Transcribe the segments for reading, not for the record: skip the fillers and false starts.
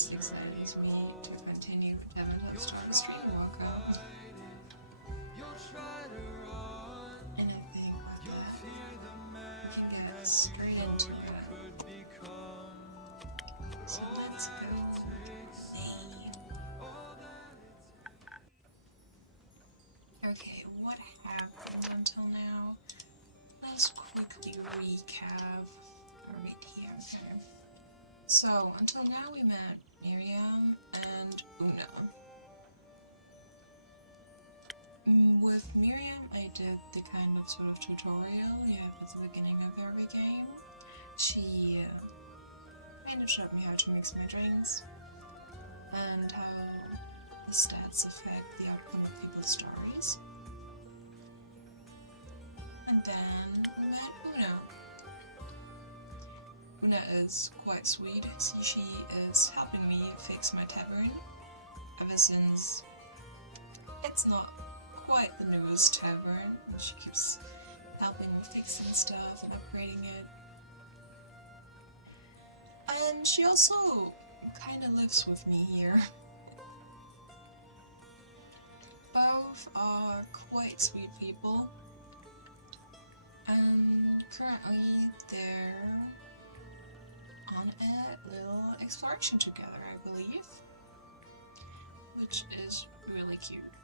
just excites me to continue Tavern Talk Stories Dreamwalker. And I think with that, we can get straight into it. So let's go. Okay, what happened until now? Let's quickly recap. Right here, okay. So, until now we met Miriam and Una. With Miriam, I did the kind of sort of tutorial you have at the beginning of every game. She kind of showed me how to mix my drinks and how the stats affect the outcome of people's stories. And then we met Una. Una is quite sweet. See, she is helping me fix my tavern ever since it's not quite the newest tavern. She keeps helping me fixing stuff and upgrading it. And she also kind of lives with me here. Both are quite sweet people, and currently they're on a little exploration together, I believe, which is really cute.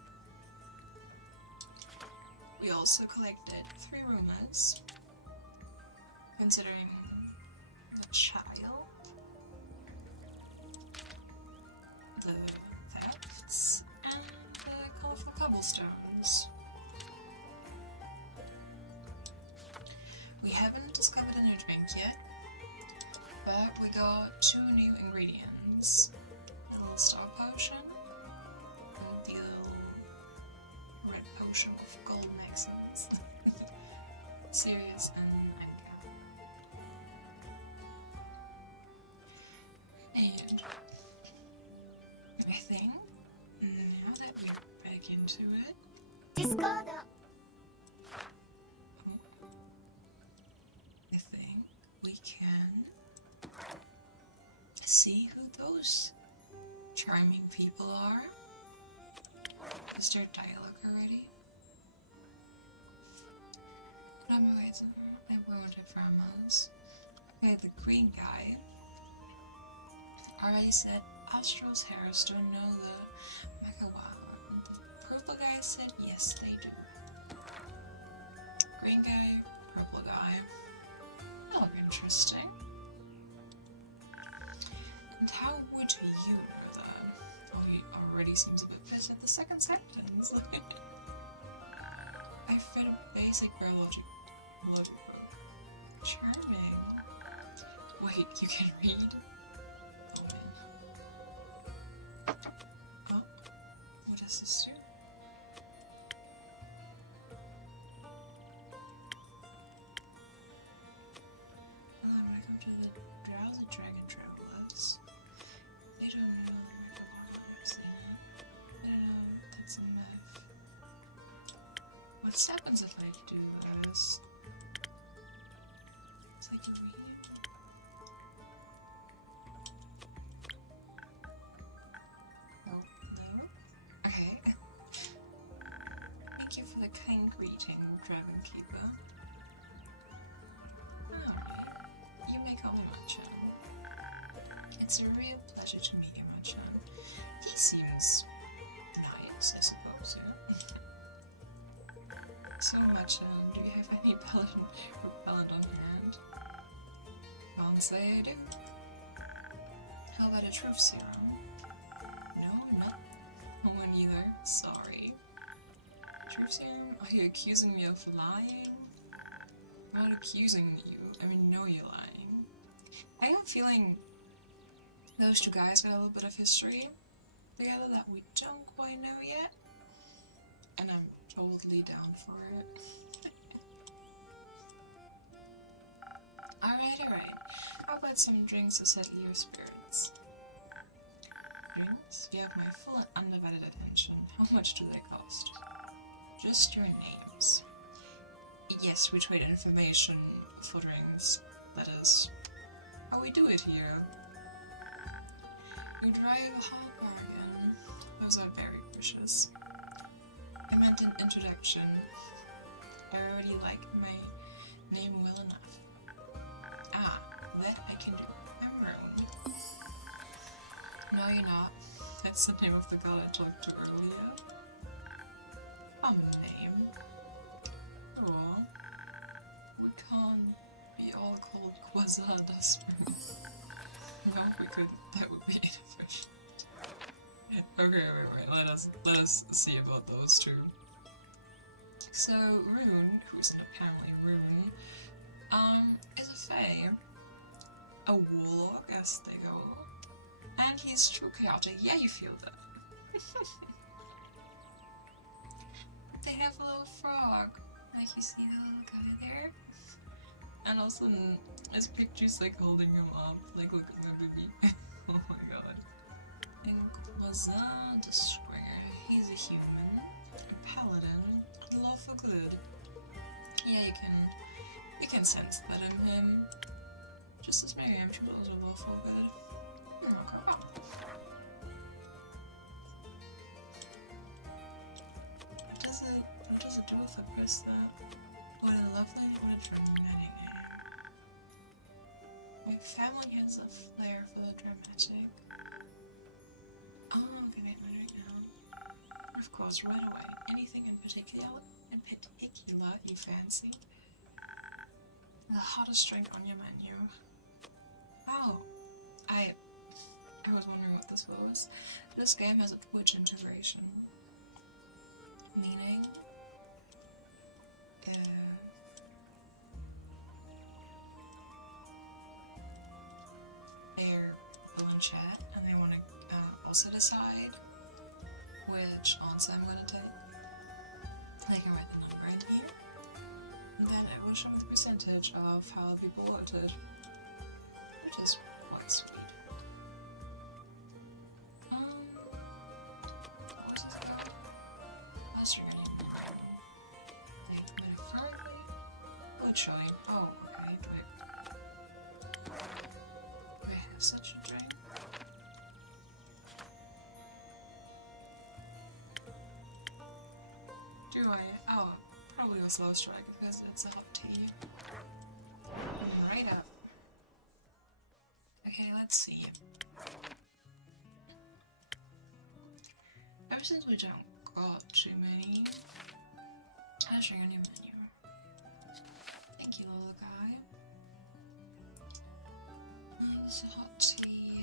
We also collected 3 rumors, considering the child, the thefts, and the colorful cobblestones. We haven't discovered a new drink yet, but we got 2 new ingredients. The little star potion and the little red potion with golden accents. Sirius and Anka. And I think now that we're back into it, I think we can see who those charming people are. Is there dialogue already? No, wait, I won't from us. Okay, the green guy already said Astro's hairs don't know the Makawa. The purple guy said yes, they do. Green guy, purple guy. Oh, interesting. And how would you know that? Oh, he already seems a bit pissed at the second sentence. I've read a basic biologic book. Charming. Wait, you can read? Oh man. Oh, what does this do? Well, when I come to the drowsy dragon travelers, they don't know I've seen it. I don't know, that's a myth. What happens if I do this? It's like a read. Oh, no? Okay. Thank you for the kind greeting, Dragon Keeper. Oh, you may call me Machan. It's a real pleasure to meet you, Machan. He seems nice, I suppose, yeah? So Machan, do you have any repellent on hand? Can't say I do. How about a truth serum? No, not one either. Sorry. Truth serum? Are you accusing me of lying? I'm not accusing you. I mean, no, you're lying. I have a feeling those 2 guys got a little bit of history together that we don't quite know yet. And I'm totally down for it. Alright. How about some drinks to settle your spirits? Drinks? You have my full and undivided attention. How much do they cost? Just your names. Yes, we trade information for drinks. That is how we do it here. You drive a hard bargain. Those are very precious. I meant an introduction. I already like my name well enough. Ah, that I can do. I'm Roan. No, you're not. That's the name of the girl I talked to earlier. Common name. Cool. We can't be all called Quasar Dustman. No, we could. That would be inefficient. Okay, wait. Let us see about those two. So, Rune, who's apparently Rune, is a fae. A warlock, as they go. And he's true chaotic. Yeah, you feel that. They have a little frog. Like, you see the little guy there? And also, his picture's like holding him up. Like, look at the baby. Oh my god. And Quasar the Springer. He's a human. A paladin. Love for good. Yeah, you can sense that in him. Just as Miriam, she was a love for good. Okay. What does it do if I press that? What a lovely, what a dramatic name. My family has a flair for the dramatic. Oh, okay, wait now. Of course, right away. Anything in particular you fancy? The hottest drink on your menu. Oh, I was wondering what this was. This game has a Twitch integration. Meaning, they're in chat and they want to also decide which answer I'm going to take. They can write the number in here, and then it will show the percentage of how people voted, which is quite sweet. What's this go? Let's try your name. Metaphorically? Wood showing. Oh, okay, do I have such a drink? Do I? Oh, probably a slow strike because it's a hot tea. Right up. Okay, let's see. Ever since we don't got too many, I'll show you a new menu. Thank you, little guy. It's a hot tea.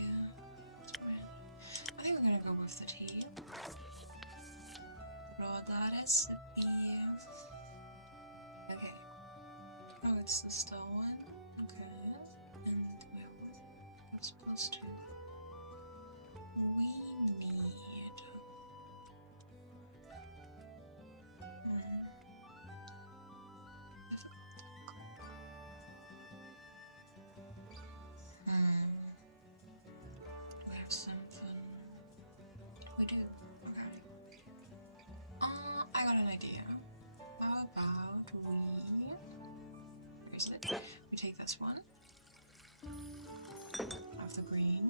I think we're gonna go with the tea. Broda recipe. Okay. Oh, it's the star one. Okay. And what's +2? We need. We have something. We do. Okay. I got an idea. How about we take this one of the green,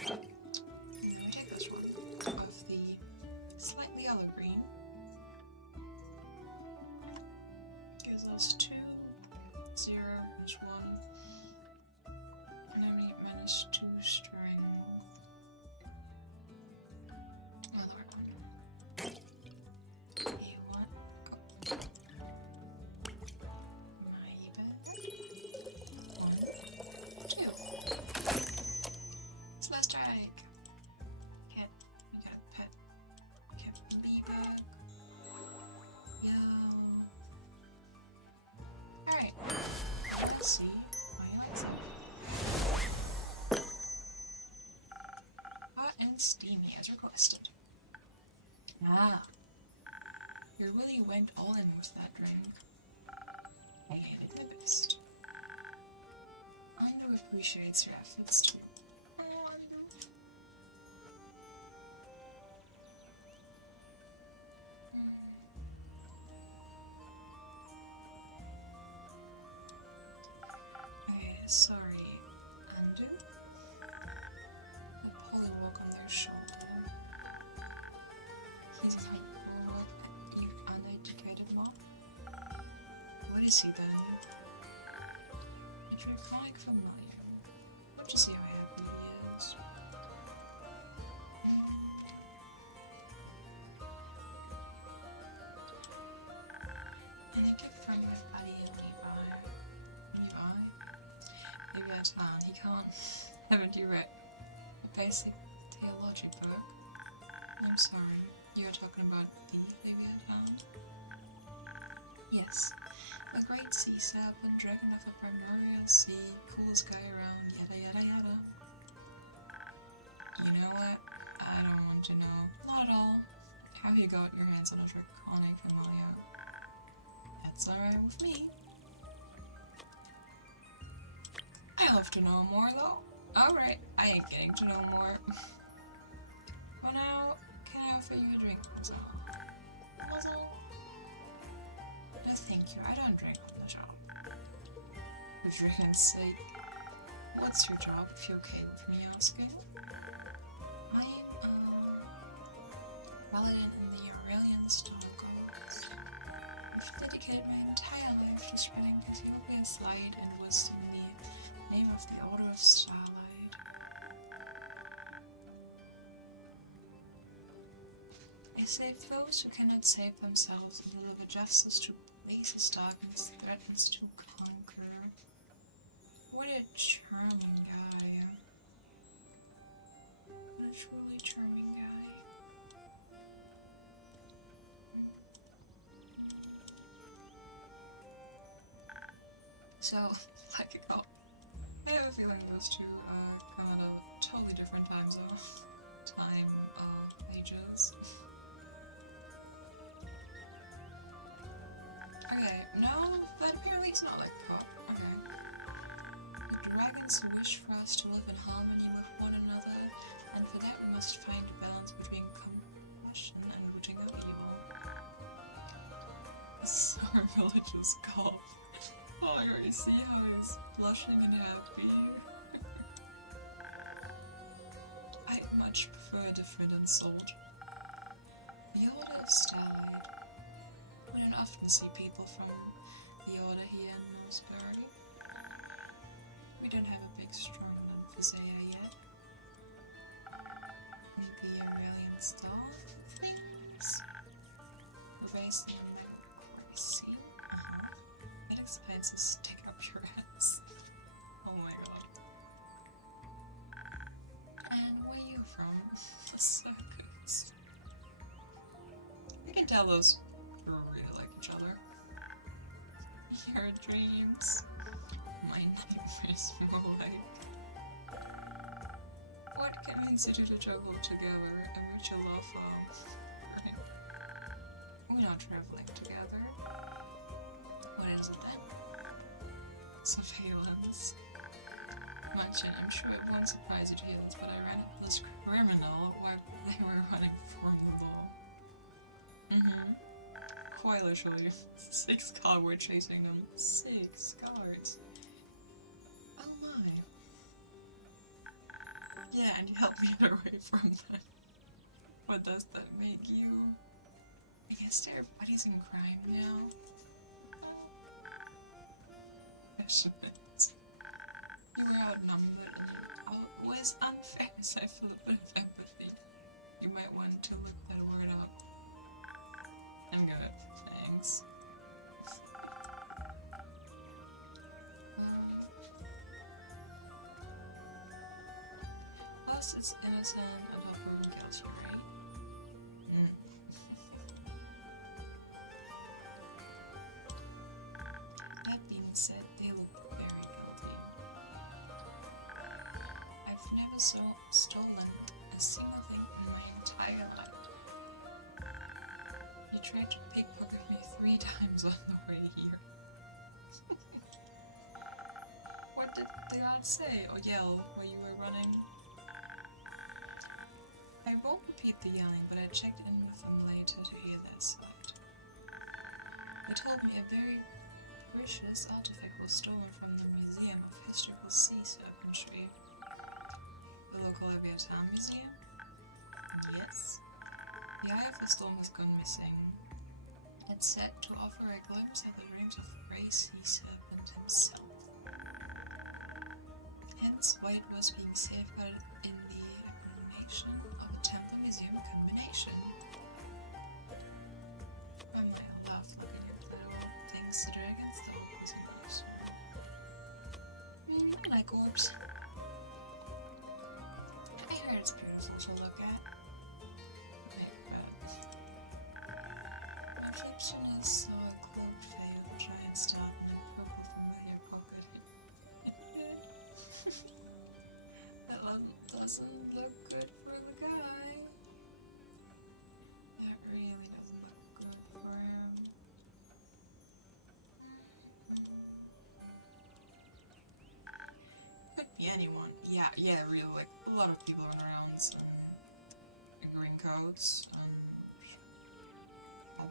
and then we take this one of the slightly yellow green. Gives us 2, 0, -1, and then we need -2 strength. See my lights up. Hot and steamy as requested. Ah, you really went all in with that drink. I gave it my best. I know appreciates your efforts too. Sorry, undo. The polymer is he then? A draconic familiar. What does he have in the years? And a gift from my buddy Levi. Maybe I can. He can't. Haven't you read a basic theology book? I'm sorry. You're talking about the Leviathan? Yes. A great sea serpent, dragon of a primordial sea, coolest guy around, yada yada yada. You know what? I don't want to know. Not at all. How you got your hands on a draconic familiar? That's alright with me. I love to know more though. Alright, I ain't getting to know more. For now, can I offer you a drink? Muzzle? No thank you, I don't drink on the job. For dragon's sake. What's your job, if you're okay with me asking? I am, paladin in the Aurelian Stargirls. I've dedicated my entire life to spreading Ethiopia's light and wisdom in the name of the Order of Starlight. I save those who cannot save themselves and deliver justice to places darkness threatens to conquer. What a charming guy. What a truly charming guy. So, like it got. I have a feeling those two are kind of totally different times of ages. Okay, no, but apparently it's not like that. Okay. The dragons wish for us to live in harmony with one another, and for that we must find a balance between compassion and rooting out evil. This is our village's call. Oh, I already see how he's blushing and happy. I much prefer a different insult. The Order of Starlight. We don't often see people from the Order here in Millsbury. We don't have a big strong Nunphysea yet. The Aurelian Star things? We're based on the Gracie. It explains to stick up your ass. Oh my god. And where you from? The circus. You can tell those really like each other. Your dreams. My nightmares more like. What convinced you to travel together and which you love right? We're not traveling together. What is it then? Surveillance. Munchin, I'm sure it won't surprise you to hear this, but I ran into this criminal while they were running from the law. Quite literally. 6 cars were chasing them. 6 cars. Oh my. Yeah, and you helped me get away from that. What does that make you? I guess everybody's in crime now. You were outnumbered and it was unfair, so I feel a bit of empathy. You might want to look that word up. I'm good, thanks. Us is innocent until proven guilty, right? That being said, they look very guilty. I've never stolen a single thing in my entire life. You tried to pickpocket me 3 times on the way here. What did the guard say or yell while you were running? I won't repeat the yelling, but I checked in with them later to hear their side. They told me a very precious artifact was stolen from the Museum of Historical Sea Serpentry. The local Leviathan Museum? Yes. The Eye of the Storm has gone missing. It's set to offer a glimpse at the dreams of the Grey Sea Serpent himself. Hence, White was being safeguarded in the illumination of a temple museum combination. I might laugh looking at that old things the dragons thought was an horse. I like orbs. I heard it's beautiful to look at. My Egyptianess saw a cloaked fay with a giant staff and a purple familiar pocket. That doesn't look good for the guy. That really doesn't look good for him. Could be anyone. Yeah, really, like, a lot of people around in green coats, have a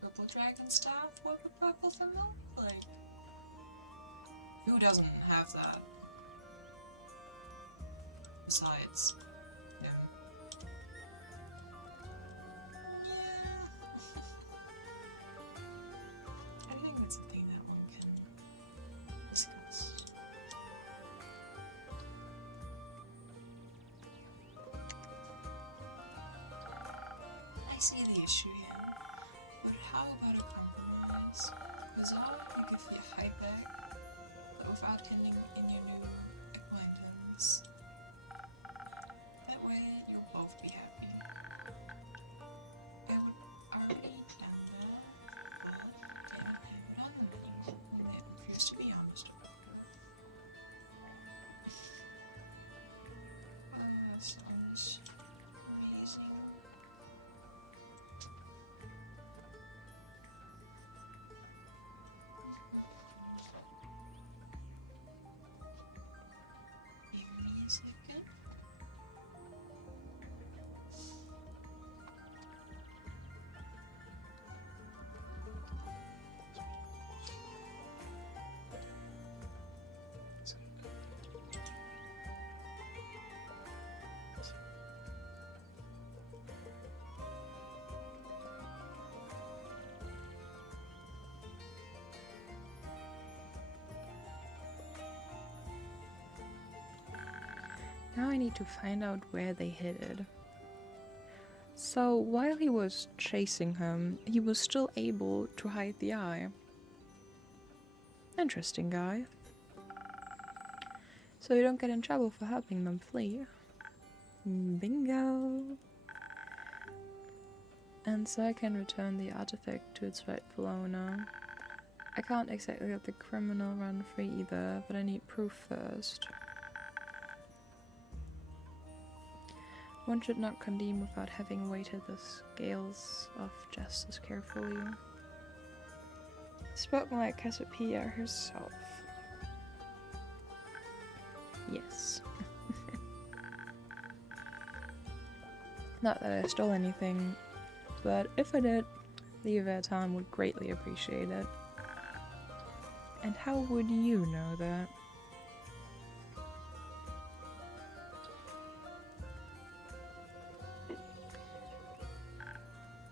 purple dragon staff. What would purple thing look like? Who doesn't have that? Besides him. Yeah. I think that's a thing that one can discuss. I see the issue here, but how about a compromise? Because you could be a high back, but without ending in your new acquaintance. That way, you'll both be happy. I would already done that, but they didn't have it on me, and they refused to be honest about it. Oh, that sounds amazing. Give me a second. Now I need to find out where they hid it. So while he was chasing him, he was still able to hide the eye. Interesting guy. So you don't get in trouble for helping them flee. Bingo! And so I can return the artifact to its rightful owner. I can't exactly let the criminal run free either, but I need proof first. One should not condemn without having weighted the scales of justice carefully. Spoken like Cassiopeia herself. Yes. Not that I stole anything, but if I did, the Yveton would greatly appreciate it. And how would you know that?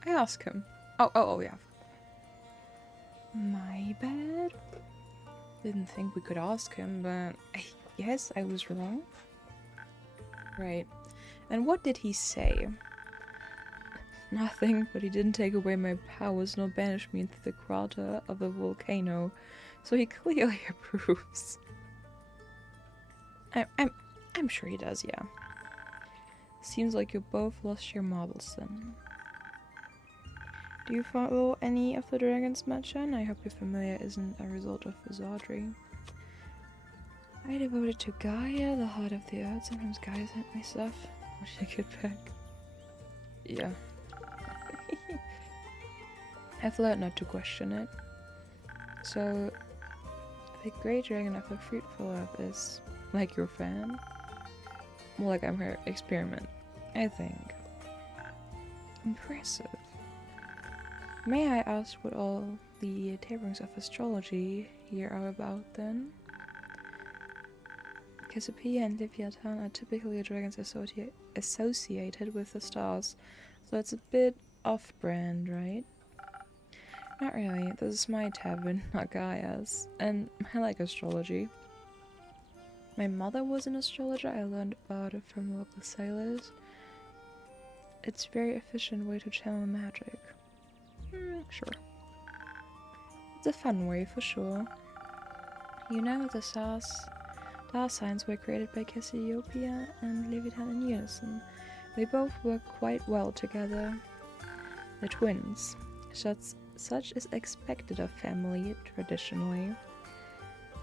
I ask him. Oh, yeah. My bad. Didn't think we could ask him, but yes, I was wrong. Right. And what did he say? Nothing, but he didn't take away my powers nor banish me into the crater of the volcano, so he clearly approves. I'm sure he does, yeah. Seems like you both lost your marbles then. Do you follow any of the dragons mentioned? I hope your familiar isn't a result of wizardry. I devoted to Gaia, the heart of the earth. Sometimes Gaia sent me stuff. What did I get back? Yeah. I've learned not to question it. So, the great dragon of the fruitful earth is like your fan? More like I'm her experiment, I think. Impressive. May I ask what all the taberns of astrology here are about then? Cassiopeia and Leviathan are typically dragons associated with the stars, so it's a bit off-brand, right? Not really. This is my tavern, not Gaia's. And I like astrology. My mother was an astrologer. I learned about it from local sailors. It's a very efficient way to channel magic. Sure. It's a fun way for sure. You know, the star signs were created by Cassiopeia and Leviathan in unison. They both work quite well together. The twins. Such is expected of family traditionally.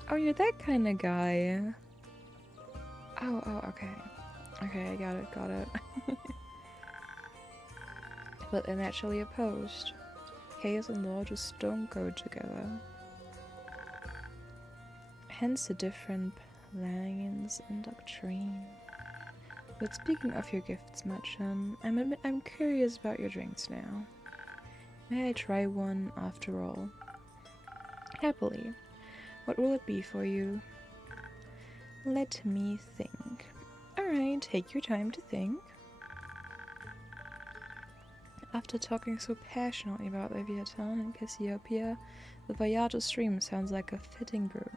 Oh, you're that kind of guy. Oh, okay. Okay, I got it. But they're naturally opposed. Chaos and law just don't go together. Hence the different plans and doctrine. But speaking of your gifts, Machan, I'm curious about your drinks now. May I try one after all? Happily. What will it be for you? Let me think. Alright, take your time to think. After talking so passionately about Leviathan and Cassiopeia, the Voyager stream sounds like a fitting brew.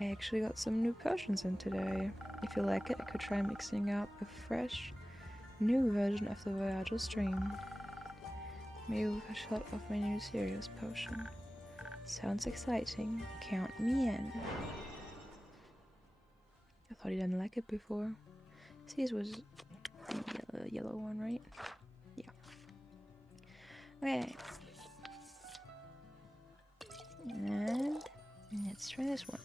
I actually got some new potions in today. If you like it, I could try mixing up a fresh, new version of the Voyager stream. Maybe with a shot of my new serious potion. Sounds exciting. Count me in. I thought he didn't like it before. C's was the yellow one, right? Yeah. Okay. And let's try this one.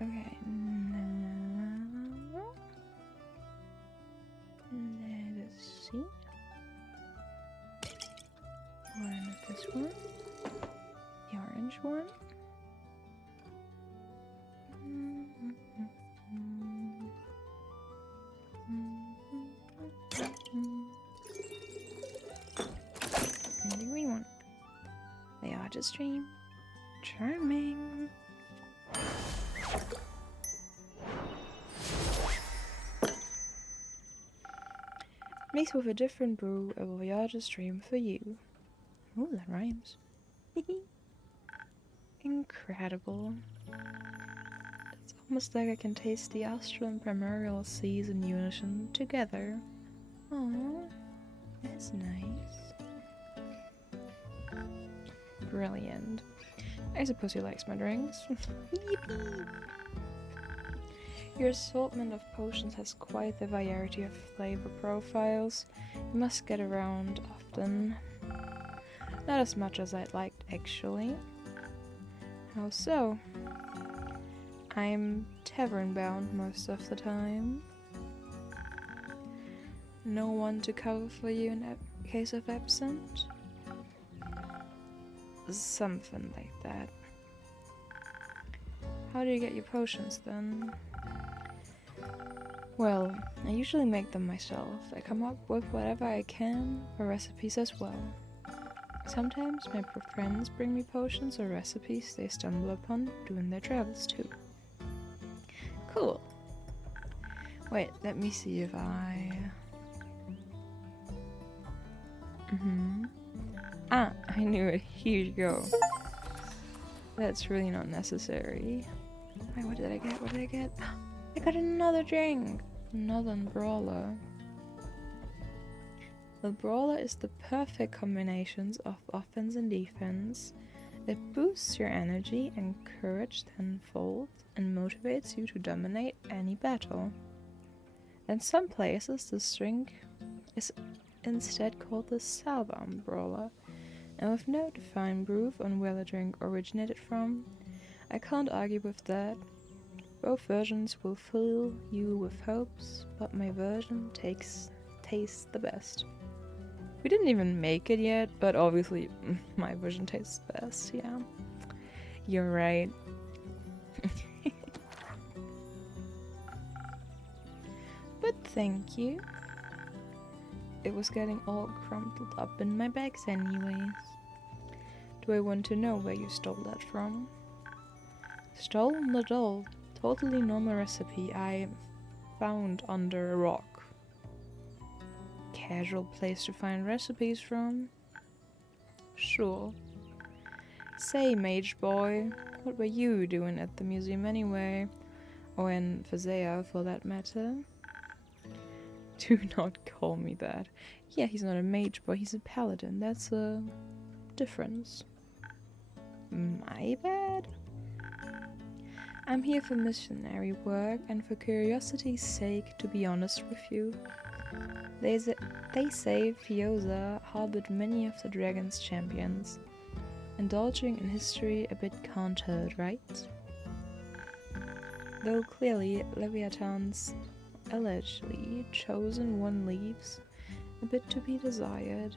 Okay, now let us see. One of this one, the orange one. And the green one. They are just stream. Charming. Mixed with a different brew, a Voyager stream for you. Ooh, that rhymes. Incredible. It's almost like I can taste the astral and primordial seas in unison together. Aww, that's nice. Brilliant. I suppose he likes my drinks. Yippee! Your assortment of potions has quite the variety of flavor profiles. You must get around often. Not as much as I'd like, actually. How so? I'm tavern bound most of the time. No one to cover for you in case of absent? Something like that. How do you get your potions then? Well, I usually make them myself. I come up with whatever I can for recipes as well. Sometimes my friends bring me potions or recipes they stumble upon doing their travels too. Cool. Wait, let me see if I... Ah, I knew it. Here you go. That's really not necessary. Wait, what did I get? What did I get? I got another drink! Another brawler. The brawler is the perfect combinations of offense and defense. It boosts your energy and courage tenfold and motivates you to dominate any battle. In some places, this drink is instead called the Salvam Brawler, and with no defined proof on where the drink originated from, I can't argue with that. Both versions will fill you with hopes, but my version tastes the best. We didn't even make it yet, but obviously my version tastes best, yeah. You're right. But thank you. It was getting all crumpled up in my bags anyways. Do I want to know where you stole that from? Stolen the doll. Totally normal recipe I found under a rock. Casual place to find recipes from. sure. Say, mage boy, what were you doing at the museum anyway? Or in Phasea, for that matter? Do not call me that. Yeah, he's not a mage boy, he's a paladin. That's a difference. My bad? I'm here for missionary work and for curiosity's sake, to be honest with you. They say Fioza harbored many of the dragon's champions. Indulging in history a bit can't hurt, right? Though clearly Leviathan's allegedly chosen one leaves a bit to be desired.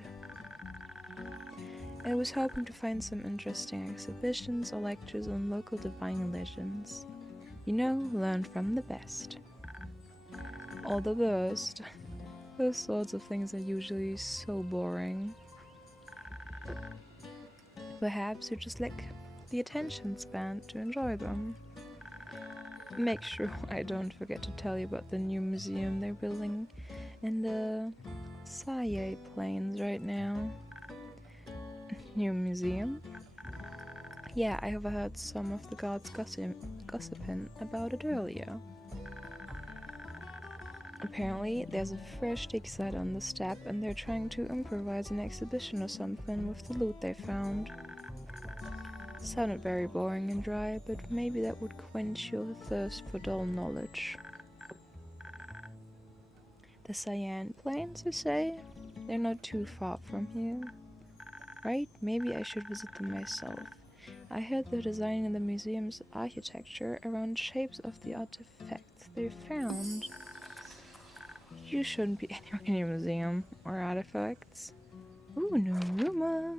I was hoping to find some interesting exhibitions or lectures on local divine legends. You know, learn from the best. Or the worst. Those sorts of things are usually so boring. Perhaps you just lack the attention span to enjoy them. Make sure I don't forget to tell you about the new museum they're building in the Saye Plains right now. New museum? Yeah, I overheard some of the guards gossiping about it earlier. Apparently, there's a fresh dig site on the steppe and they're trying to improvise an exhibition or something with the loot they found. Sounded very boring and dry, but maybe that would quench your thirst for dull knowledge. The Sayan Plains, you say? They're not too far from here. Right? Maybe I should visit them myself. I heard they're designing the museum's architecture around shapes of the artifacts they found. You shouldn't be anywhere in your museum or artifacts. Ooh, no rumor.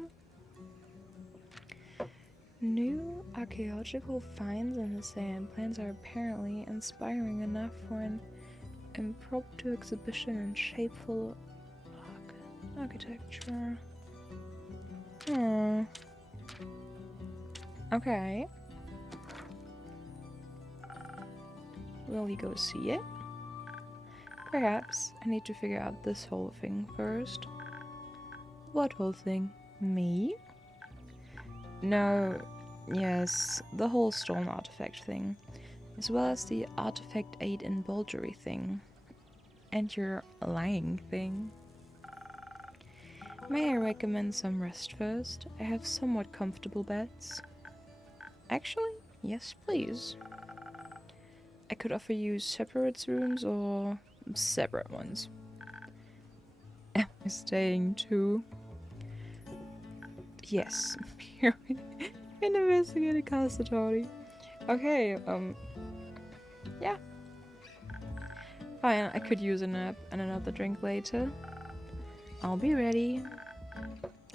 New archaeological finds in the Saiyan Plains are apparently inspiring enough for an impromptu exhibition in shapeful architecture. Okay. Will you go see it? Perhaps I need to figure out this whole thing first. What whole thing? Me? No, yes, the whole stolen artifact thing, as well as the artifact aid in Bulgery thing, and your lying thing. May I recommend some rest first? I have somewhat comfortable beds. Actually, yes please. I could offer you separate rooms or separate ones. Am I staying too? Yes. Investigate a custody. Okay, yeah. Fine, I could use a nap and another drink later. I'll be ready.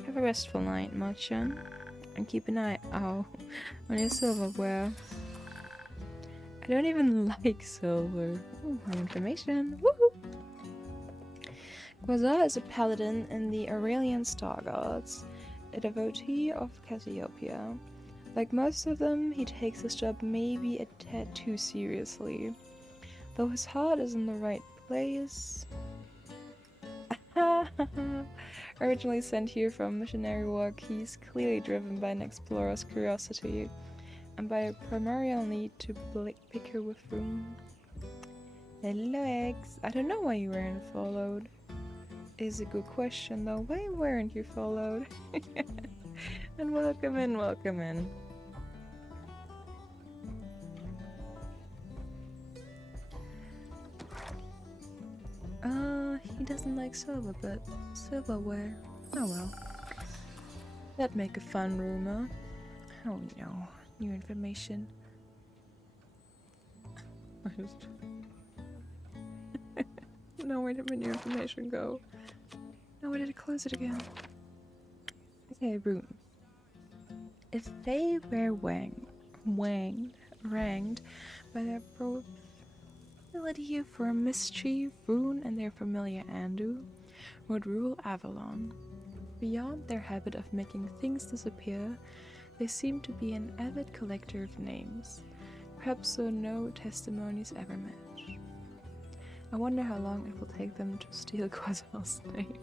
Have a restful night, Machan. And keep an eye out on your silverware. I don't even like silver. Ooh, more information. Woohoo! Quasar is a paladin in the Aurelian Star Guards, a devotee of Cassiopeia. Like most of them, he takes his job maybe a tad too seriously. Though his heart is in the right place. Originally sent here from missionary work, he's clearly driven by an explorer's curiosity and by a primordial need to pick her with room. Hello, Eggs. I don't know why you weren't followed. Is a good question though. Why weren't you followed? And welcome in, welcome in. He doesn't like silver, but silverware. Oh well. That'd make a fun rumor. Oh no, new information. No, where did my new information go? No, where did it close it again? Okay, room. If they were ranked by their probability for mischief, Rune and their familiar Andu would rule Avalon. Beyond their habit of making things disappear, they seem to be an avid collector of names, perhaps so no testimonies ever match. I wonder how long it will take them to steal Quasar's name.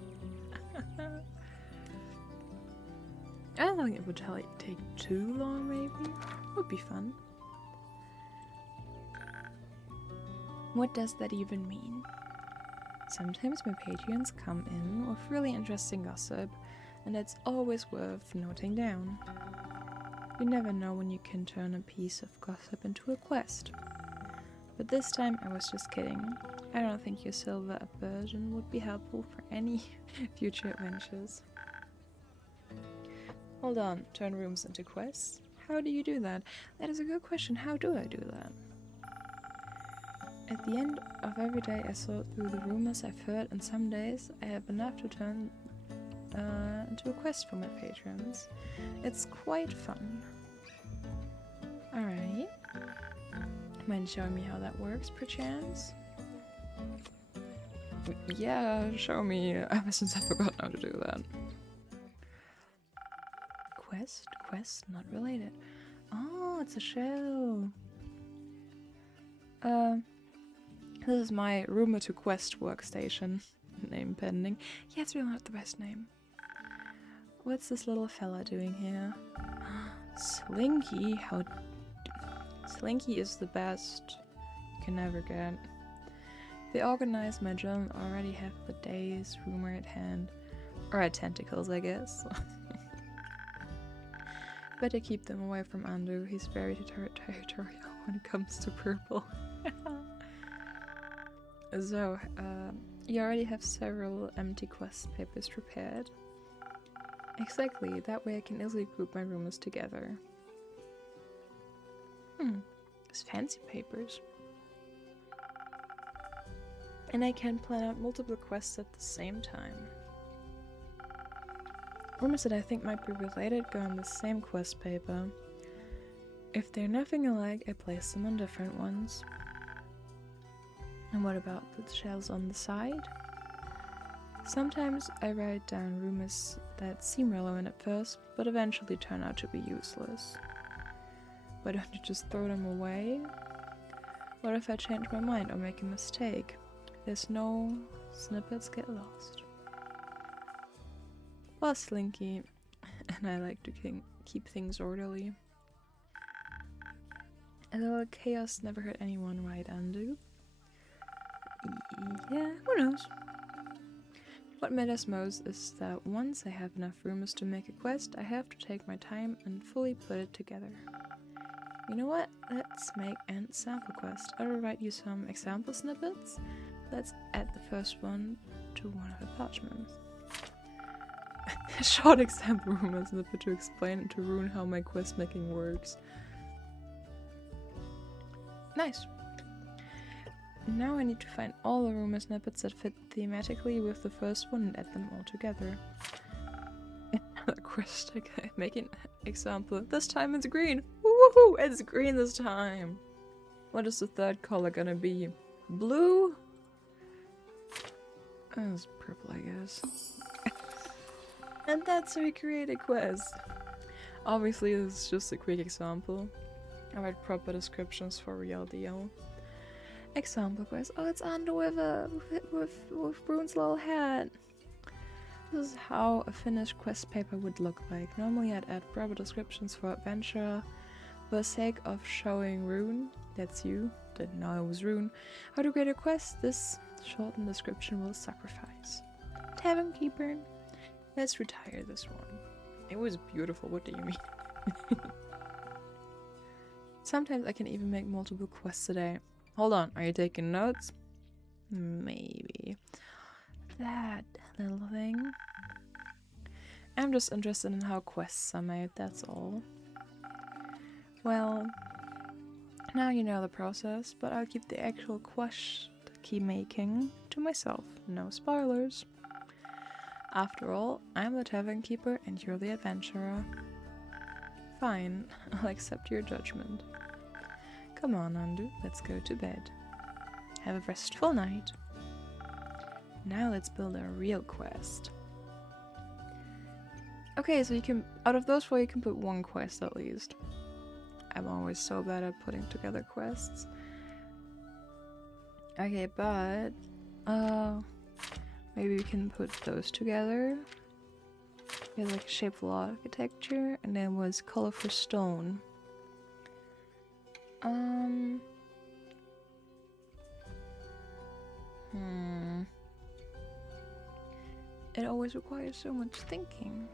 I don't think it would take too long, maybe. Would be fun. What does that even mean? Sometimes my patrons come in with really interesting gossip, and it's always worth noting down. You never know when you can turn a piece of gossip into a quest. But this time I was just kidding. I don't think your silver up version would be helpful for any future adventures. Hold on, turn rooms into quests? How do you do that? That is a good question. How do I do that? At the end of every day I sort through the rumors I've heard, and some days I have enough to turn into a quest for my patrons. It's quite fun. Alright. Mind showing me how that works, perchance? Yeah, show me. Ever since I forgot how to do that. Quest, not related. Oh, it's a show. This is my rumor to quest workstation. Name pending. Yeah, it's really not the best name. What's this little fella doing here? Slinky? Slinky is the best you can ever get. They organize my journal already have the day's rumor at hand. Or at tentacles, I guess. Better keep them away from Andu. He's very territorial when it comes to purple. So, you already have several empty quest papers prepared. Exactly, that way I can easily group my rumors together. It's fancy papers. And I can plan out multiple quests at the same time. Rumors that I think might be related go on the same quest paper. If they're nothing alike, I place them on different ones. And what about the shells on the side? Sometimes I write down rumors that seem relevant at first, but eventually turn out to be useless. Why don't you just throw them away? What if I change my mind or make a mistake? There's no snippets get lost. Well, Slinky, and I like to keep things orderly. A little chaos never hurt anyone, right, Andu? Yeah, who knows? What matters most is that once I have enough rumors to make a quest, I have to take my time and fully put it together. You know what? Let's make an sample quest. I will write you some example snippets. Let's add the first one to one of the parchments. A short example rumor snippet to explain and to ruin how my quest making works. Nice. Now I need to find all the rumor snippets that fit thematically with the first one and add them all together. Another quest, okay. Make an example. This time it's green. Woohoo! It's green this time. What is the third color gonna be? Blue? Oh, it's purple, I guess. And that's how we create a quest. Obviously, this is just a quick example. I write proper descriptions for real deal. Example quest. Oh, it's under with Brune's little hat. This is how a finished quest paper would look like. Normally I'd add proper descriptions for adventurer. For the sake of showing Rune, that's you, didn't know it was Rune, how to create a quest, this shortened description will suffice. Tavern Keeper. Let's retire this one. It was beautiful, what do you mean? Sometimes I can even make multiple quests a day. Hold on, are you taking notes? Maybe. That little thing. I'm just interested in how quests are made, that's all. Well, now you know the process, but I'll keep the actual quest key making to myself. No spoilers. After all, I'm the Tavern Keeper and you're the adventurer. Fine, I'll accept your judgment. Come on, Andu, let's go to bed. Have a restful night. Now let's build a real quest. Okay, so you can, out of those four, you can put one quest at least. I'm always so bad at putting together quests. Okay, but maybe we can put those together. We had like a shapeful architecture, and then was colorful stone. It always requires so much thinking.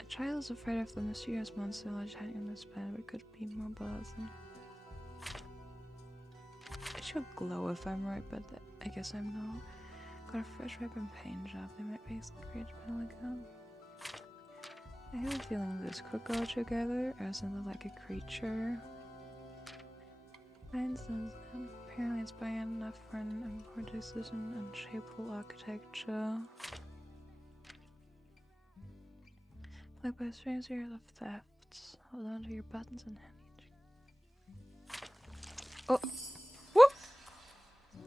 A child is afraid of the mysterious monster hiding in this bed, but could be more bothersome. It should glow if I'm right, but I guess I'm not. Got a fresh ribbon paint job. They might be create a again. I have a feeling this could go together as in like a creature. Mine says apparently it's by enough for an important decision and shapeful architecture. Like by a strange series of thefts. Hold on to your buttons and hand. Oh! Whoop!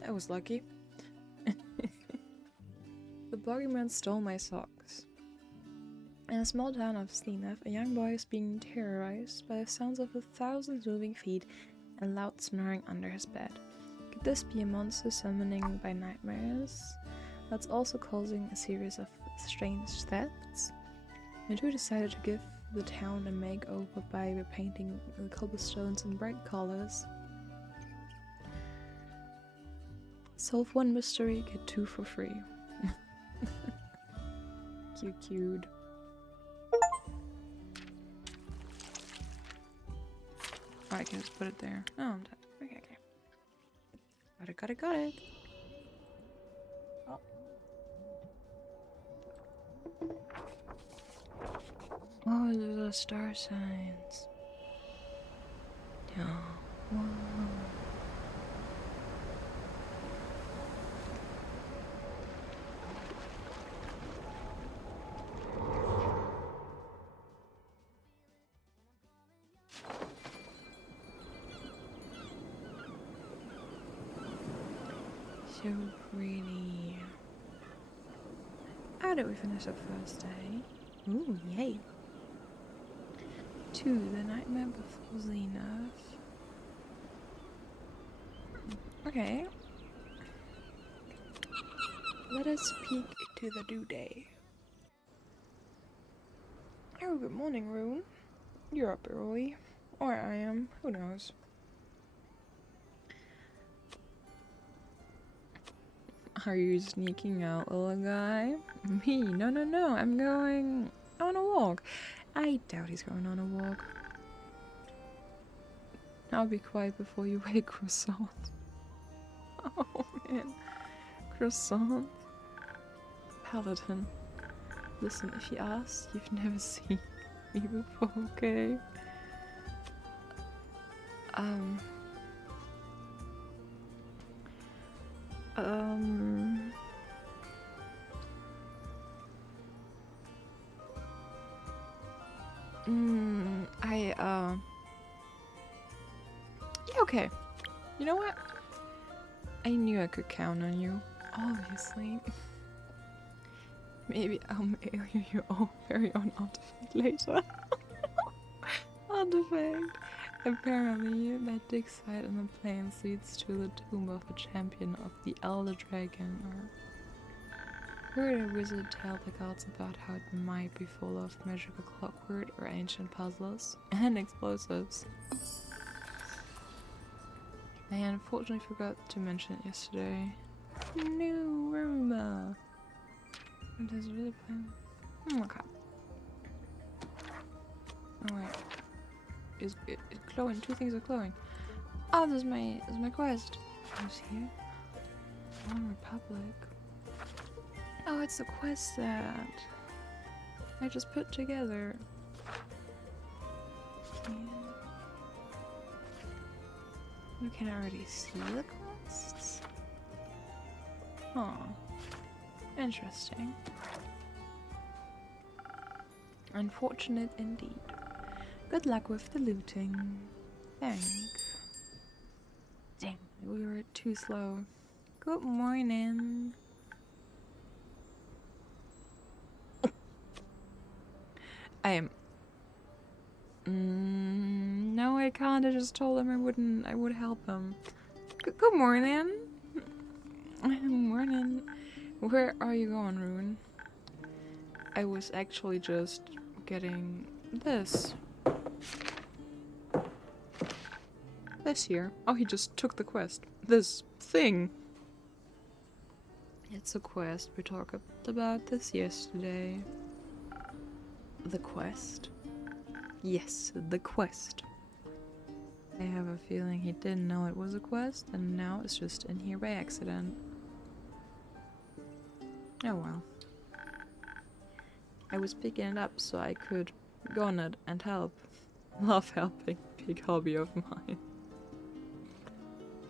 That was lucky. The boogeyman stole my socks. In a small town of Slinef, a young boy is being terrorized by the sounds of 1,000 moving feet and loud snoring under his bed. Could this be a monster summoning by nightmares that's also causing a series of strange thefts? The two decided to give the town a makeover by repainting the cobblestones in bright colors. Solve one mystery, get 2 for free. Cute. Oh, I can just put it there. Oh, I'm done. Okay. Got it. Oh. Oh, there's the star signs. Oh, wow. So pretty. How did we finish up first day? Ooh, yay. 2, the nightmare before Zenith. Okay. Let us peek into the new day. Oh, good morning, Rune. You're up early. Or I am. Who knows? Are you sneaking out, little guy? Me? No. I'm going on a walk. I doubt he's going on a walk. I'll be quiet before you wake, croissant. Oh man. Croissant. Paladin. Listen, if he asks, you've never seen me before, okay? Yeah, okay. You know what? I knew I could count on you. Obviously. Maybe I'll mail you your own very own artifact later. Artifact! Apparently, that dig site in the plains leads to the tomb of a champion of the Elder Dragon. Heard a wizard tell the gods about how it might be full of magical clockwork or ancient puzzles and explosives. I unfortunately forgot to mention it yesterday. New rumor. It is really plain. Okay. Oh wait. It's glowing. 2 things are glowing. Oh, this is my quest. Who's here? One Republic. Oh, it's the quest that I just put together. Yeah. You can already see the quests? Huh. Interesting. Unfortunate indeed. Good luck with the looting. Thanks. Dang, we were too slow. Good morning. I am. No, I can't. I just told him I would help him. Good morning. Morning. Where are you going, Rune? I was actually just getting this. This here. Oh, he just took the quest. This thing. It's a quest. We talked about this yesterday. The quest? Yes, the quest. I have a feeling he didn't know it was a quest, and now it's just in here by accident. Oh well. I was picking it up so I could go on it and help. Love helping. Big hobby of mine.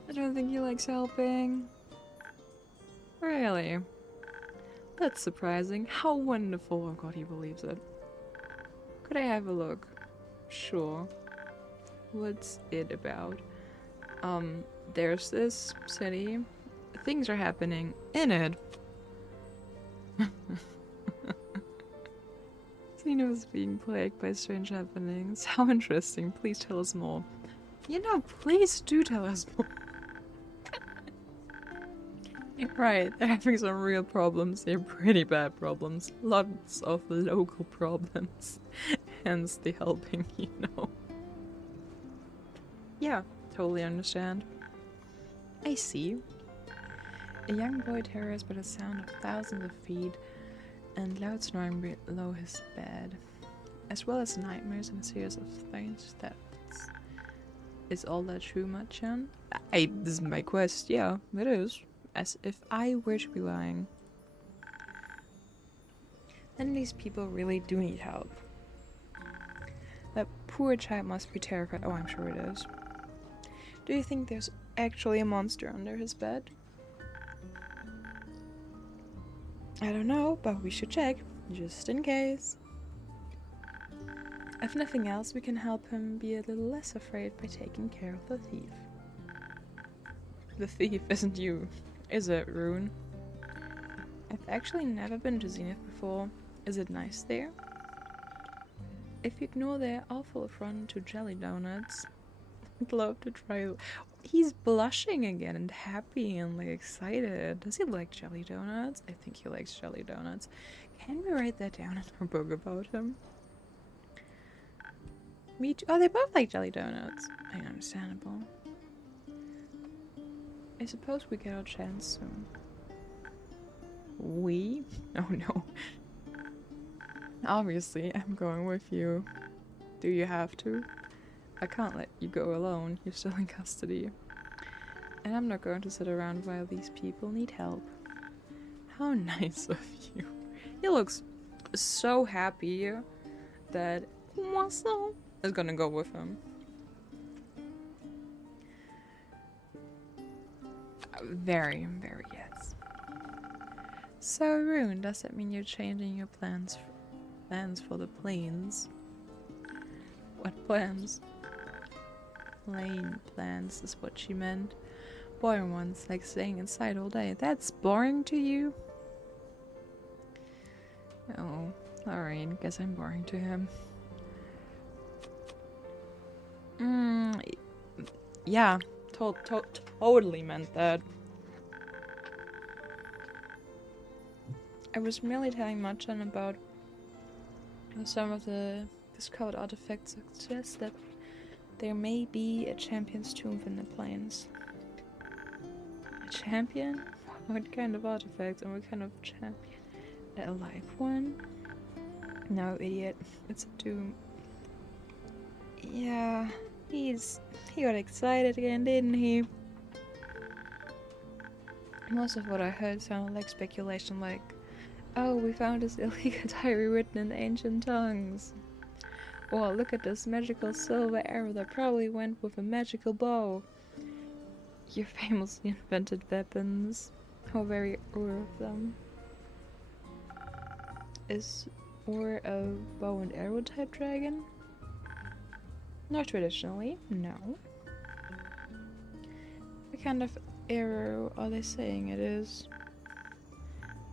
I don't think he likes helping. Really? That's surprising. How wonderful. Oh god, he believes it. Could I have a look? Sure. What's it about? There's this city. Things are happening in it. Xena is being plagued by strange happenings. How interesting. Please tell us more. You know, please do tell us more. Right, they're having some real problems. They're pretty bad problems. Lots of local problems. Hence the helping, you know. Yeah, totally understand. I see. A young boy terrorized by the sound of thousands of feet and loud snoring below his bed, as well as nightmares and a series of strange thefts. Is all that true, Machan? This is my quest, yeah, it is. As if I were to be lying. Then these people really do need help. That poor child must be terrified. Oh, I'm sure it is. Do you think there's actually a monster under his bed? I don't know, but we should check, just in case. If nothing else, we can help him be a little less afraid by taking care of the thief. The thief isn't you, is it, Rune? I've actually never been to Zenith before. Is it nice there? If you ignore their awful affront to jelly donuts, I'd love to try. He's blushing again and happy and like excited. Does he like jelly donuts? I think he likes jelly donuts. Can we write that down in our book about him? Me too. Oh, they both like jelly donuts. Understandable. I suppose we get our chance soon. We? Oh no. Obviously, I'm going with you. Do you have to? I can't let you go alone. You're still in custody. And I'm not going to sit around while these people need help. How nice of you. He looks so happy that Muscle is gonna go with him. Very, very yes. So, Rune, does that mean you're changing your plans for the planes? What plans? Plane plans is what she meant. Boring ones, like staying inside all day. That's boring to you? Oh, alright, guess I'm boring to him. Yeah, totally meant that. I was merely telling Machan about some of the discovered artifacts suggest that there may be a champion's tomb in the plains. A champion? What kind of artifact and what kind of champion? A live one? No, idiot. It's a tomb. Yeah, he got excited again, didn't he? Most of what I heard sounded like speculation, like, oh, we found this illegal diary written in ancient tongues. Or look at this magical silver arrow that probably went with a magical bow. You famously invented weapons. How very Ur of them. Is Ur a bow and arrow type dragon? Not traditionally, no. What kind of arrow are they saying it is?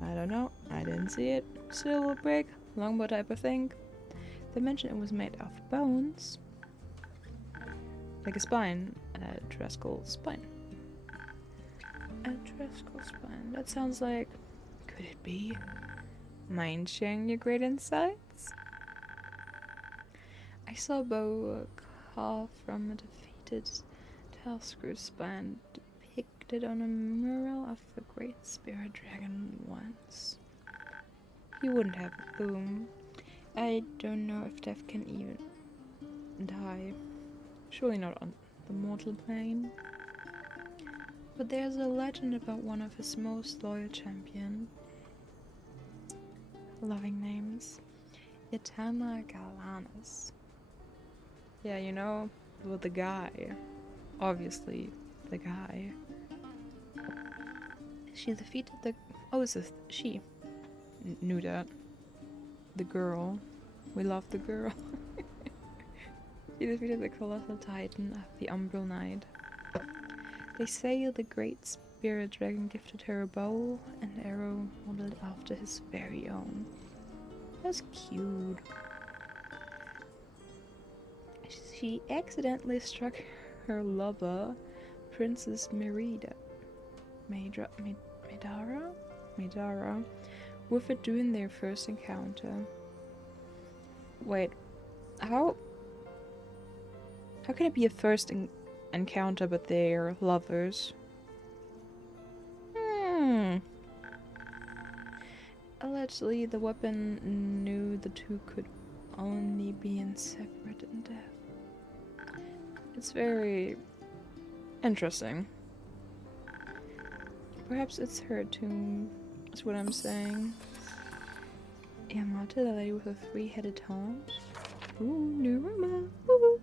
I don't know, I didn't see it. Silver brick, longbow type of thing. They mentioned it was made of bones. Like a spine, a Treskel spine. A Treskel spine, that sounds like... Could it be? mind sharing your great insights? I saw Bo carve from a defeated Telscrew spine depicted on a mural of the Great Spirit Dragon once. He wouldn't have a boom. I don't know if death can even die. Surely not on the mortal plane. But there's a legend about one of his most loyal champion. Loving names. Itama Galanis. Yeah, you know, with the guy. Obviously, the guy. She defeated the... Oh, it's a she. Knew that. The girl. We love the girl. She defeated the colossal titan of the Umbral Knight. They say the great spirit dragon gifted her a bow and arrow modeled after his very own. That's cute. She accidentally struck her lover, Princess Merida. Medara, with it during their first encounter. Wait, how can it be a first encounter but they're lovers? Allegedly, the weapon knew the two could only be separate in death. It's very interesting. Perhaps it's her tomb, is what I'm saying. Yamata, the lady with the three-headed horns. Ooh, Niruma. Ooh.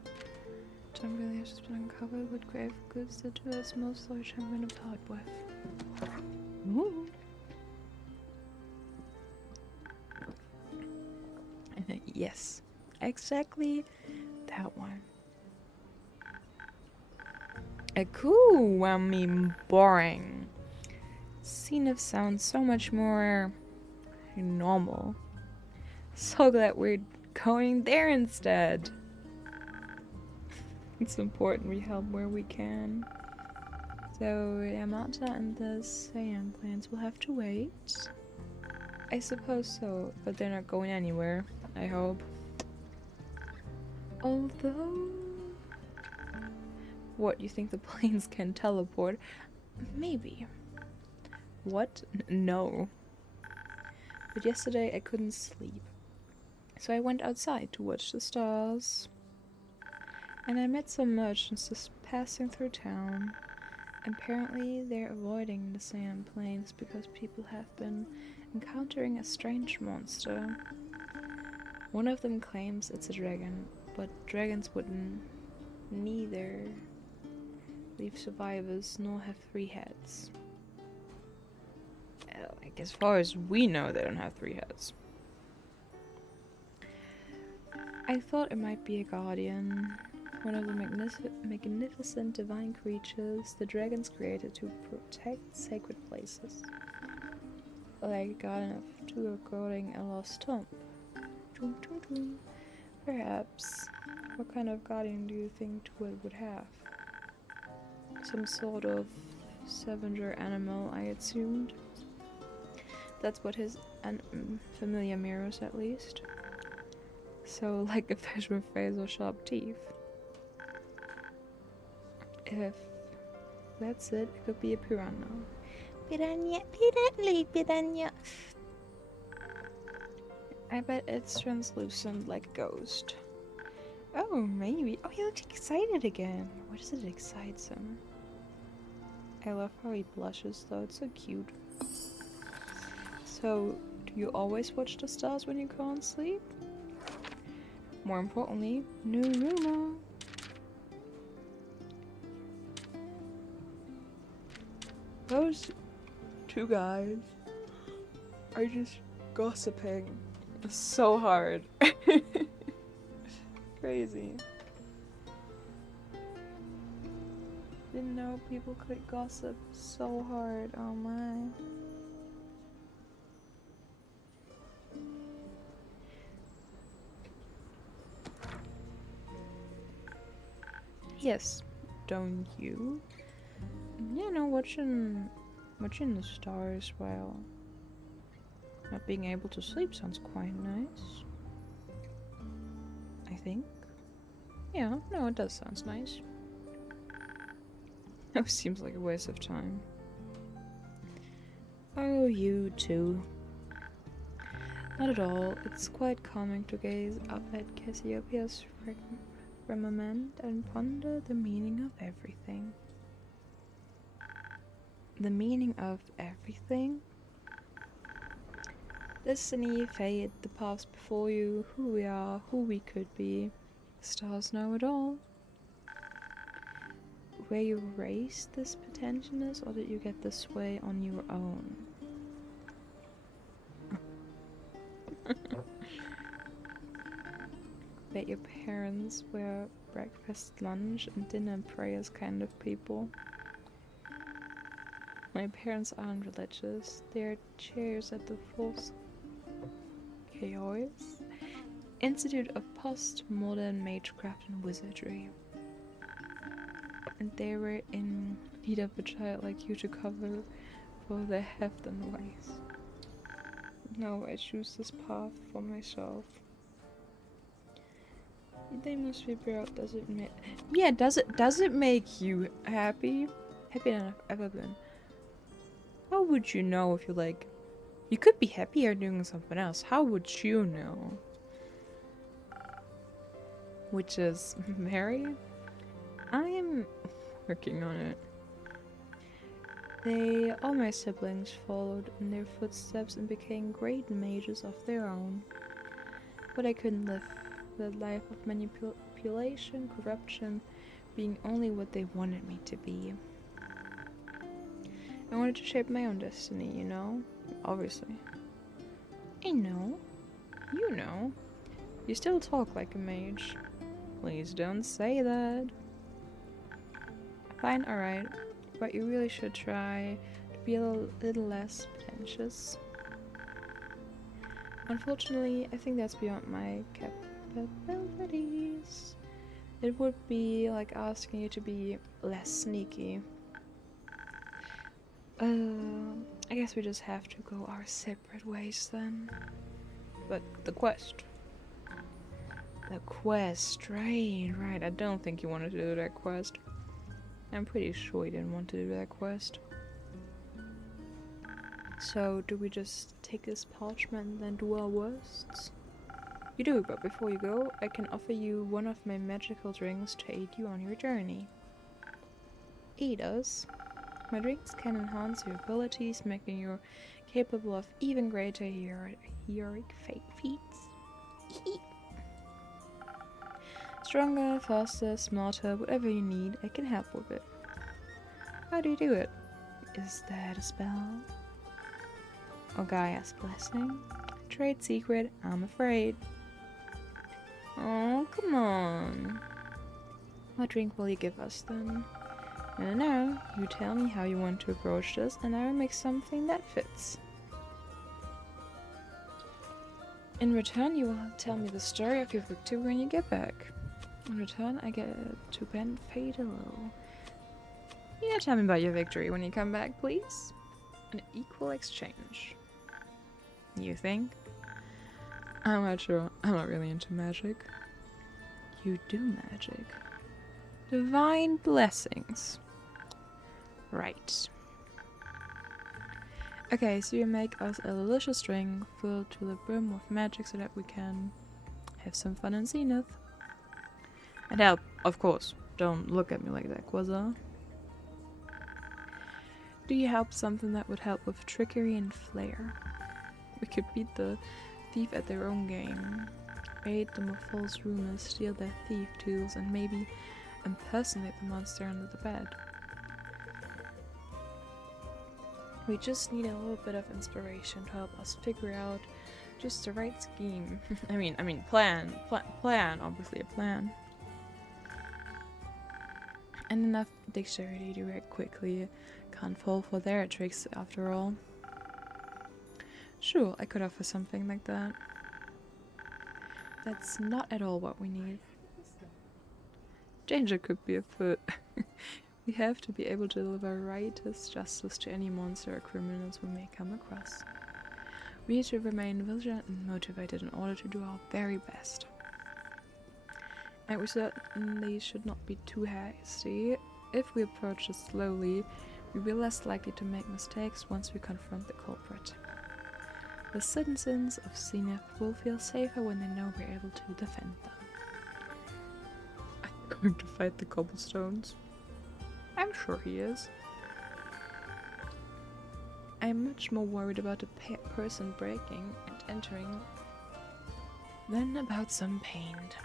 Tom really has just been uncovered with grave goods that to us most loyal champion of part with. Ooh. Yes, exactly that one. Cool, I mean boring. Zenith sounds so much more normal. So glad we're going there instead. It's important we help where we can. So Yamata and the Saiyan plans will have to wait. I suppose so, but they're not going anywhere, I hope. Although... What, you think the planes can teleport? Maybe. What? No. But yesterday I couldn't sleep. So I went outside to watch the stars. And I met some merchants just passing through town. Apparently they're avoiding the sand plains because people have been encountering a strange monster. One of them claims it's a dragon, but dragons wouldn't neither leave survivors nor have three heads. Like, as far as we know, they don't have three heads. I thought it might be a guardian, one of the magnificent divine creatures the dragons created to protect sacred places. Like a guardian of two guarding a lost tomb. Perhaps. What kind of guardian do you think Tuat would have? Some sort of scavenger animal, I assumed. That's what his familiar mirrors, at least. So, like a fish with face or sharp teeth. If that's it, it could be a piranha. Piranha. I bet it's translucent like a ghost. Oh, maybe. Oh, he looks excited again. What is it that excites him? I love how he blushes, though. It's so cute. So, do you always watch the stars when you can't sleep? More importantly, new rumor. Those two guys are just gossiping so hard. Crazy. Didn't know people could gossip so hard. Oh my. Yes, don't you? You know, watching the stars while Not being able to sleep sounds quite nice. I think. Yeah, no, it does sound nice. It seems like a waste of time. Oh, you too. Not at all. It's quite calming to gaze up at Cassiopeia's firmament and ponder the meaning of everything. The meaning of everything? Destiny, fate, the past before you, who we are, who we could be. The stars know it all. Were you raised this pretentiousness, or did you get this way on your own? Bet your parents were breakfast, lunch, and dinner and prayers kind of people. My parents aren't religious. They're chairs at the Force Chaos Institute of Postmodern Magecraft and Wizardry. And they were in need of a child like you to cover for their heathen ways. No, I choose this path for myself. They must be proud. Does it make? Yeah, does it make you happy? Happier than I've ever been. How would you know if you like? You could be happier doing something else. How would you know? Which is married. I am working on it. All my siblings followed in their footsteps and became great mages of their own. But I couldn't live the life of manipulation, corruption, being only what they wanted me to be. I wanted to shape my own destiny, you know? Obviously. I know. You know. You still talk like a mage. Please don't say that. Fine, alright. But you really should try to be a little less pretentious. Unfortunately, I think that's beyond my capabilities. It would be like asking you to be less sneaky. I guess we just have to go our separate ways then. But the quest. The quest, right. I don't think you wanted to do that quest. I'm pretty sure you didn't want to do that quest. So, do we just take this parchment and then do our worsts? You do, but before you go, I can offer you one of my magical drinks to aid you on your journey. Aid us? My drinks can enhance your abilities, making you capable of even greater heroic feats. Stronger, faster, smarter, whatever you need, I can help with it. How do you do it? Is that a spell? Or Gaia's blessing? Trade secret, I'm afraid. Oh, come on. What drink will you give us then? No, you tell me how you want to approach this, and I will make something that fits. In return, you will tell me the story of your victory when you get back. In return, I get to bend fate a little. Yeah, tell me about your victory when you come back, please. An equal exchange. You think? I'm not sure. I'm not really into magic. You do magic. Divine blessings. Right. Okay, so you make us a delicious drink filled to the brim with magic so that we can have some fun in Zenith. And help, of course. Don't look at me like that, Quasar. Do you help something that would help with trickery and flair? We could beat the thief at their own game. Aid them with false rumors, steal their thief tools, and maybe impersonate the monster under the bed. We just need a little bit of inspiration to help us figure out just the right scheme. I mean, plan, obviously a plan. And enough dexterity to react quickly. Can't fall for their tricks after all. Sure, I could offer something like that. That's not at all what we need. Danger could be afoot. We have to be able to deliver righteous justice to any monster or criminals we may come across. We need to remain vigilant and motivated in order to do our very best. And we certainly should not be too hasty. If we approach this slowly, we'll be less likely to make mistakes once we confront the culprit. The citizens of Zenith will feel safer when they know we're able to defend them. I'm going to fight the cobblestones. I'm sure he is. I'm much more worried about a person breaking and entering than about some paint.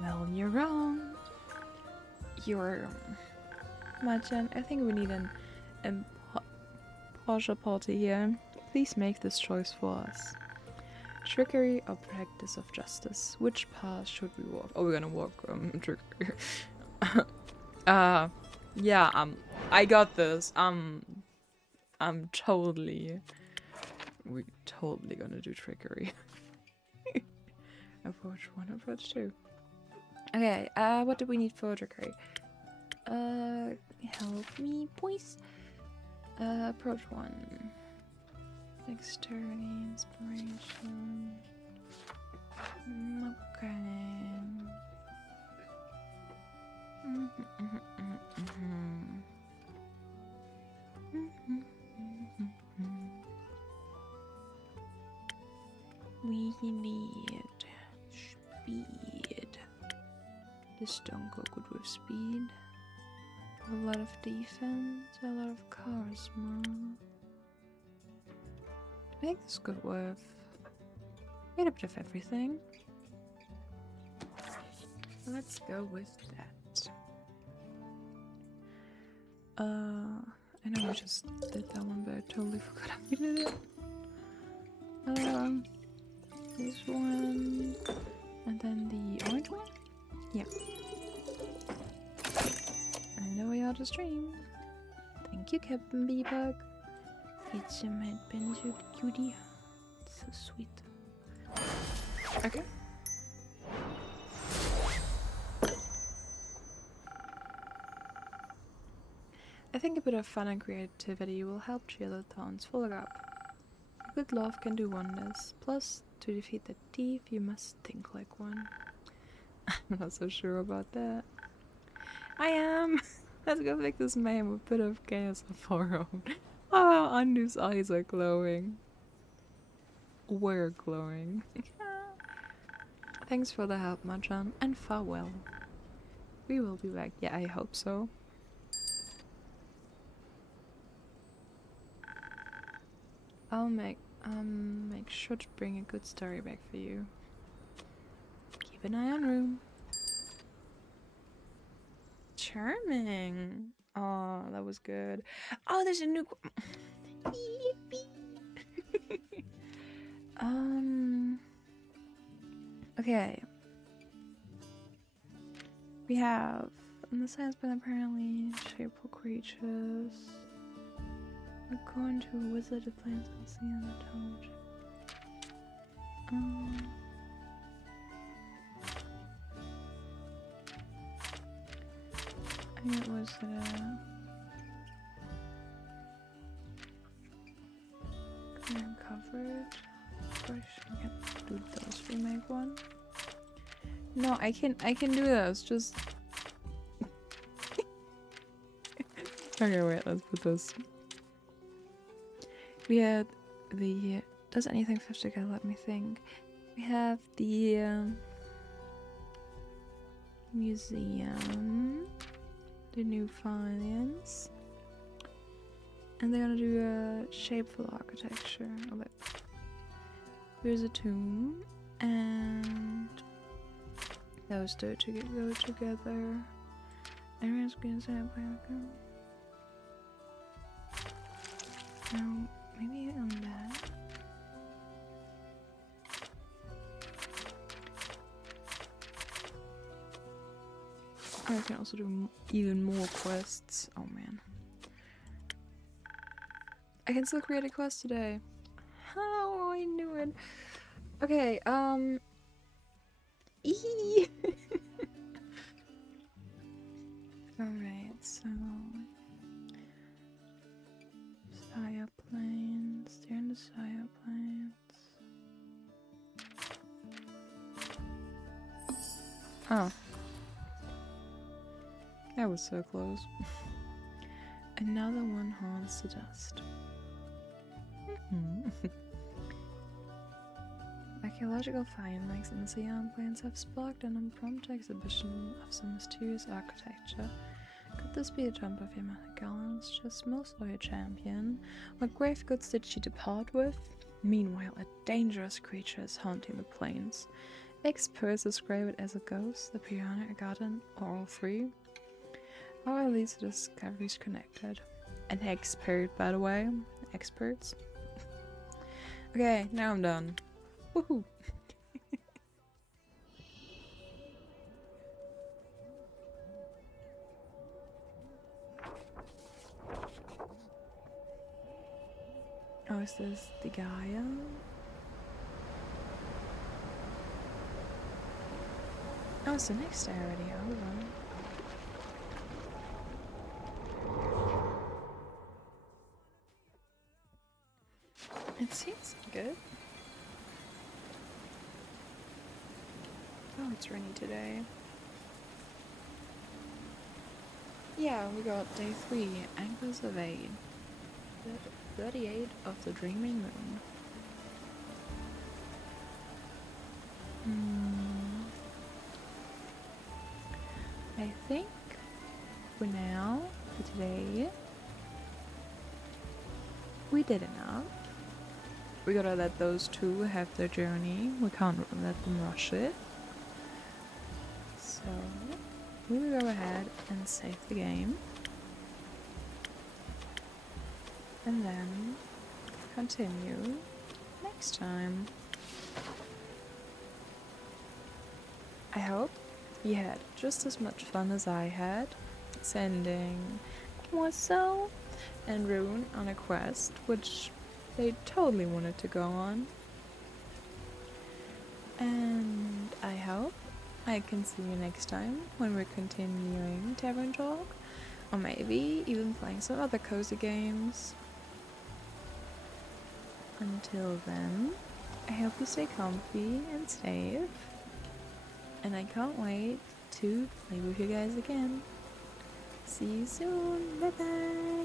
Well, you're wrong. You're... Machan, I think we need an impartial party here. Please make this choice for us. Trickery or practice of justice? Which path should we walk? Oh, we're gonna walk trickery. Yeah, I got this. I'm totally... We're totally gonna do trickery. Approach 1, approach 2. Okay, what do we need for trickery? Help me, please. Approach 1. Dexterity, inspiration. Okay. We need speed. This don't go good with speed. A lot of defense, a lot of charisma. I think this could work. Get a bit of everything. Let's go with that. I know we just did that one, but I totally forgot how we did it. This one, and then the orange one? Yeah. And now we are to stream. Thank you, Captain Beebug. It's my pension cutie. It's so sweet. Okay. I think a bit of fun and creativity will help cheer the town's full up. Good love can do wonders. Plus, to defeat the thief, you must think like one. I'm not so sure about that. I am! Let's go make this man with a bit of chaos of our own. Oh, Andu's eyes are glowing. We're glowing. Thanks for the help, Machan, and farewell. We will be back. Yeah, I hope so. I'll make sure to bring a good story back for you. Keep an eye on room. Charming. Oh, that was good. Oh, there's a new okay. We have and this has been apparently shapeful creatures. We're going to visit the plants and see on the town. I think it was clear coverage. Push. I can do those. Remake one. No, I can do those. Just okay. Wait. Let's put this. We had the. Does anything fit together? Let me think. We have the museum, the new finance, and they're gonna do a shapeful architecture. Oh, wait. Here's a tomb, and those two go together. Everyone's gonna say, no, maybe on that. I can also do even more quests. Oh man. I can still create a quest today. Oh, I knew it. Okay, alright, so Saya Plains, stay in the Saya Plains. Oh. That was so close. Another one haunts the dust. Archaeological findings in the Siam Plains have sparked an impromptu exhibition of some mysterious architecture. Could this be a tomb of your Gallant's just most loyal champion? What grave goods did she depart with? Meanwhile, a dangerous creature is haunting the plains. Experts describe it as a ghost, the piranha, a garden, or all three. How are these discoveries connected? An expert, by the way. Experts. Okay, now I'm done. Woohoo! Oh, is this the Gaia? Oh, it's the next day already. Hold on. It seems good. Oh, it's rainy today. Yeah, we got day 3, Anchors of Aid. 38 of the Dreaming Moon. I think for now, for today, we did enough. We gotta let those two have their journey. We can't let them rush it. So, we will go ahead and save the game. And then continue next time. I hope you had just as much fun as I had sending Moiselle and Rune on a quest, which they totally wanted to go on. And I hope I can see you next time when we're continuing Tavern Talk, or maybe even playing some other cozy games. Until then, I hope you stay comfy and safe, and I can't wait to play with you guys again. See you soon. Bye bye.